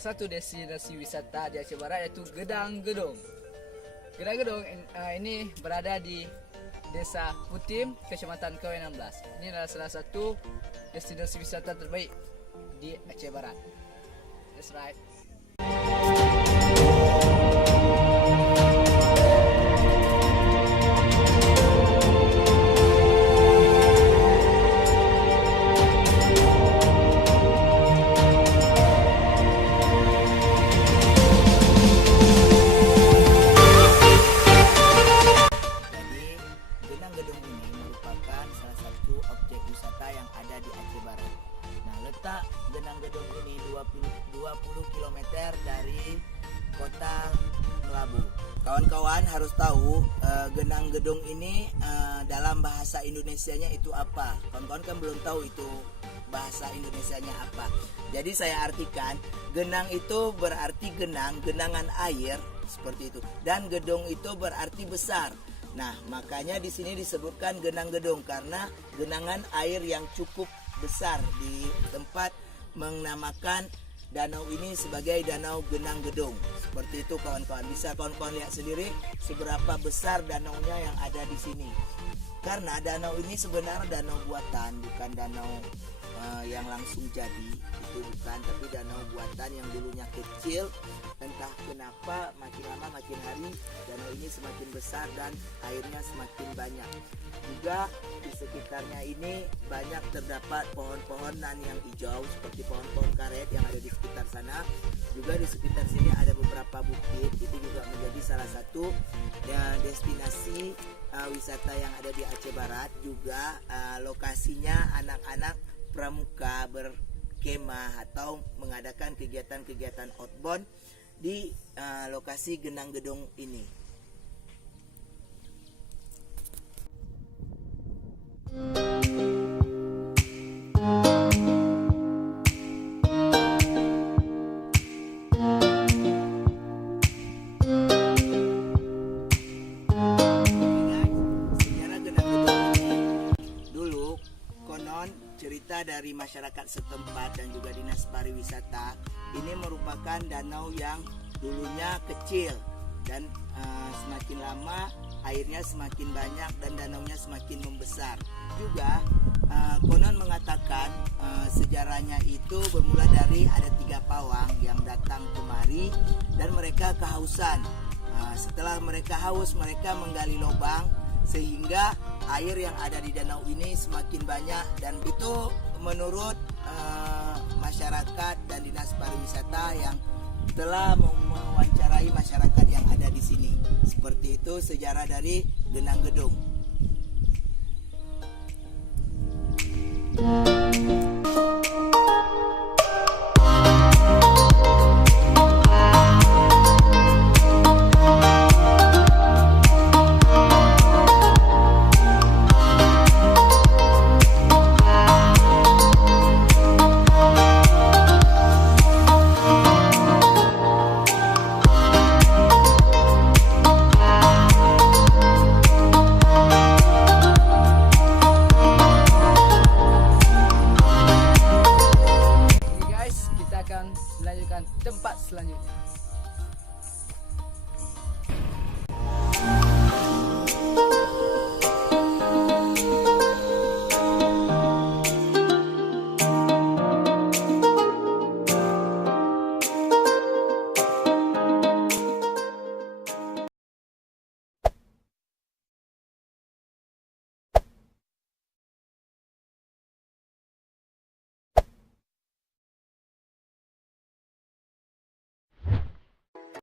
salah satu destinasi wisata di Aceh Barat yaitu Gedang Gedong. Gedang Gedong ini berada di Desa Putim, Kecamatan Kawen 16. Ini adalah salah satu destinasi wisata terbaik di Aceh Barat. That's right. Gedung ini merupakan salah satu objek wisata yang ada di Aceh Barat. Nah, letak Genang Gedong ini 20 km dari kota Melabu. Kawan-kawan harus tahu Genang Gedong ini dalam bahasa Indonesianya itu apa. Kawan-kawan kan belum tahu itu bahasa Indonesianya apa. Jadi saya artikan, genang itu berarti genang, genangan air seperti itu. Dan gedong itu berarti besar. Nah, makanya di sini disebutkan Genang Gedong karena genangan air yang cukup besar di tempat menamakan danau ini sebagai Danau Genang Gedong. Seperti itu kawan-kawan. Bisa kawan-kawan lihat sendiri seberapa besar danaunya yang ada di sini. Karena danau ini sebenarnya danau buatan, bukan danau yang langsung jadi, itu bukan, tapi danau buatan yang dulunya kecil. Entah kenapa makin lama makin hari danau ini semakin besar dan airnya semakin banyak. Juga di sekitarnya ini banyak terdapat pohon-pohonan yang hijau seperti pohon-pohon karet yang ada di sekitar sana. Juga di sekitar sini ada beberapa bukit, itu juga menjadi salah satu destinasi wisata yang ada di Aceh Barat. Juga lokasinya anak-anak pramuka berkemah atau mengadakan kegiatan-kegiatan outbound di lokasi Genang Gedong ini. Cerita dari masyarakat setempat dan juga dinas pariwisata, ini merupakan danau yang dulunya kecil dan semakin lama airnya semakin banyak dan danaunya semakin membesar. Juga konon mengatakan sejarahnya itu bermula dari ada 3 pawang yang datang kemari dan mereka kehausan. Setelah mereka haus, mereka menggali lubang sehingga air yang ada di danau ini semakin banyak, dan itu menurut masyarakat dan dinas pariwisata yang telah mewawancarai masyarakat yang ada di sini. Seperti itu sejarah dari Genang Gedong.